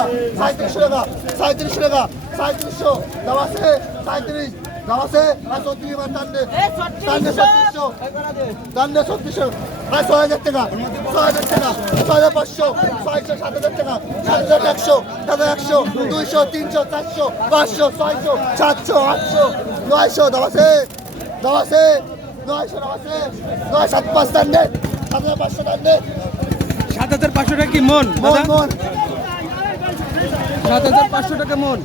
টাকা সাঁত্রিশশো টাকা সাঁত্রিশশো টাকা সাঁত্রিশশো দাম আছে সাঁত্রিশ দাম আছে আর চৌত্রিশ বার টানবে টানবে ছত্রিশশো! টানবে ছত্রিশশো আর ছয় হাজার টাকা ছয় হাজার টাকা ছয় হাজার পাঁচশো ছয়শো সাত হাজার টাকা সাত হাজার একশো সাত একশো দুইশো তিনশো চারশো পাঁচশো ছয়শো সাতশো আটশো নয়শো দাম আছে দাম আছে নয়শো দাম আছে নয় সাত পাঁচ টানবে সাত হাজার পাঁচশো টানবে সাত হাজার পাঁচশো টাকা কি মন মন মন। সাত হাজার পাঁচশো টাকা মন।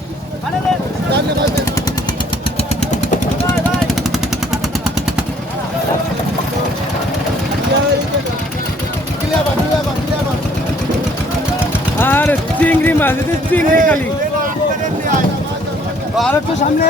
আর চিংড়ি মাছ এটা চিংড়ি কালি। আর একটু সামনে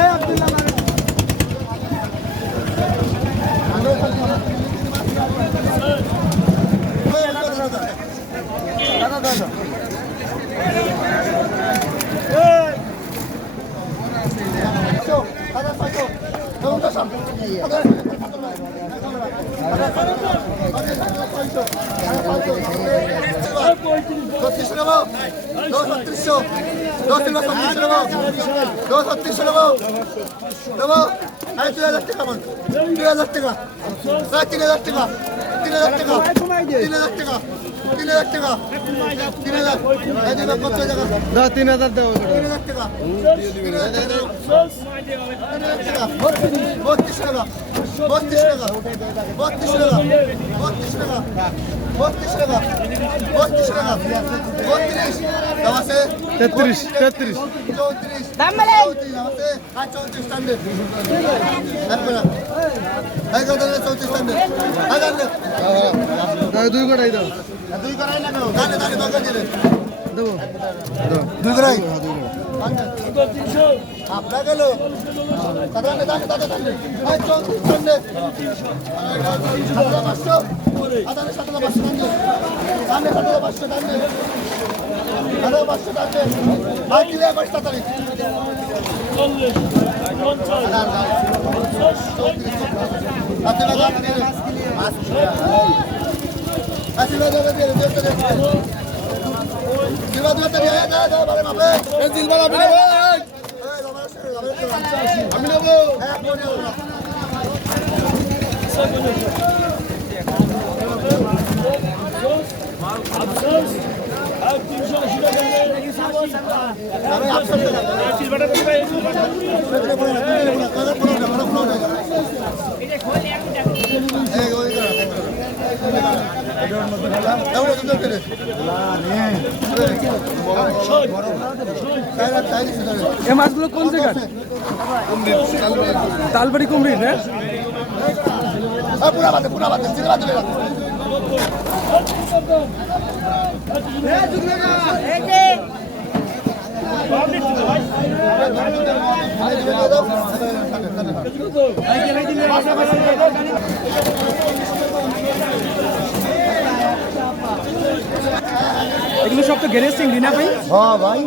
ছত্রিশশো নেব ছত্রিশশো দশ তিন ছত্রিশশো নেব দশ ছত্রিশশো নেব নেব আরে দুই হাজার টাকা আমার দুই হাজার টাকা তিন হাজার টাকা তিন হাজার টাকা তিন হাজার টাকা। তিন হাজার টাকা। তিন হাজার। দশ তিন হাজার দেবো তিন হাজার টাকা। দাও। বত্রিশ টাকা। বত্রিশ টাকা। বত্রিশ টাকা। বত্রিশ টাকা। বত্রিশ টাকা। বত্রিশ টাকা। বত্রিশ। দাম আছে তেত্রিশ তেত্রিশ। চৌত্রিশ। দাম বলেন। চৌত্রিশ আছে আর চৌত্রিশ টাকা চৌত্রিশ টানবে হাজার দুই কোটাই দাও। দুই করাই না কেন দাঁড়ে দুই করাই আপনার গেল দাদা দাদা দাদা দাদা ভাই চৌত্রিশ টানবে সাতটা পাঁচশো আদানে সাতটা পাঁচশো টানবে দামে সাতটা পাঁচশো টানবে সাতটা পাঁচশো টানবে ভাই ক্লিয়ার করিস তাড়াতাড়ি আমি নেব মাছগুলো কোন জায়গার তালবাড়ি কুমড়ি পুরা সব তো গ্যারেজ চিংড়ি না ভাই? হ্যাঁ ভাই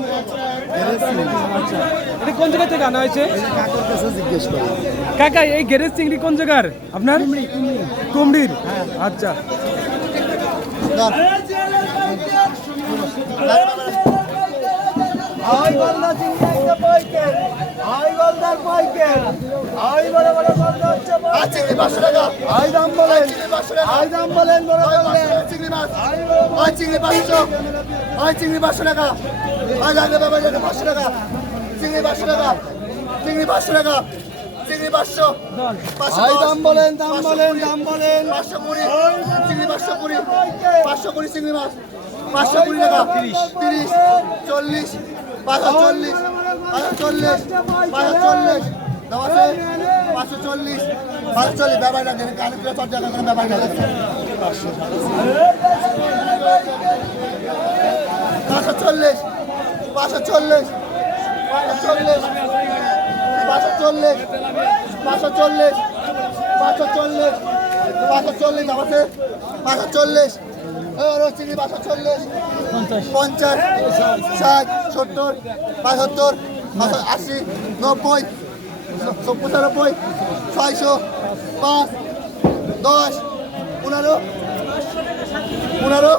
এটা কোন জায়গা থেকে আনা হয়েছে? কাকুর কাছে জিজ্ঞেস করি। কাকা এই গ্যারেজ চিংড়ি কোন জায়গার? আপনার? কুমড়ির? আচ্ছা। আই গলদা চিংড়ি একটা আই গলদার আই বড় বড় চিংড়ি পাঁচশো টাকা আই দাম বলেন। আই দাম বলেন বড় ওই চিংড়ি মাছ ওই চিংড়ি পাঁচশো ওই চিংড়ি পাঁচশো টাকা ওই লাগে বাবা লাগে পাঁচশো টাকা চিংড়ি পাঁচশো টাকা চিংড়ি পাঁচশো টাকা চিংড়ি পাঁচশো আই দাম বলেন দাম পাঁচশো বলেন দাম বলেন। পাঁচশো কুড়ি। চিংড়ি পাঁচশো কুড়ি পাঁচশো কুড়ি চিংড়ি মাছ পাঁচশো কুড়ি টাকা। তিরিশ। তিরিশ চল্লিশ পাঁচশো চল্লিশ পাঁচশো চল্লিশ পাঁচশো চল্লিশ। পাঁচশো চল্লিশ পাঁচশো চল্লিশ ব্যাপার না দেন কানে করে চর্চা করেন ব্যাপার না পাঁচশো চল্লিশ পাঁচশো চল্লিশ পাঁচশো চল্লিশ পাঁচশো চল্লিশ পাঁচশো চল্লিশ পাঁচশো চল্লিশ পাঁচশো চল্লিশ আমাকে পাঁচশো চল্লিশ চিনি পাঁচশো চল্লিশ পঞ্চাশ, ষাট, সত্তর পঁচাত্তর পাঁচশো আশি, নব্বই পঁচানব্বই ছয়শো পাঁচ দশ পনেরো পনেরো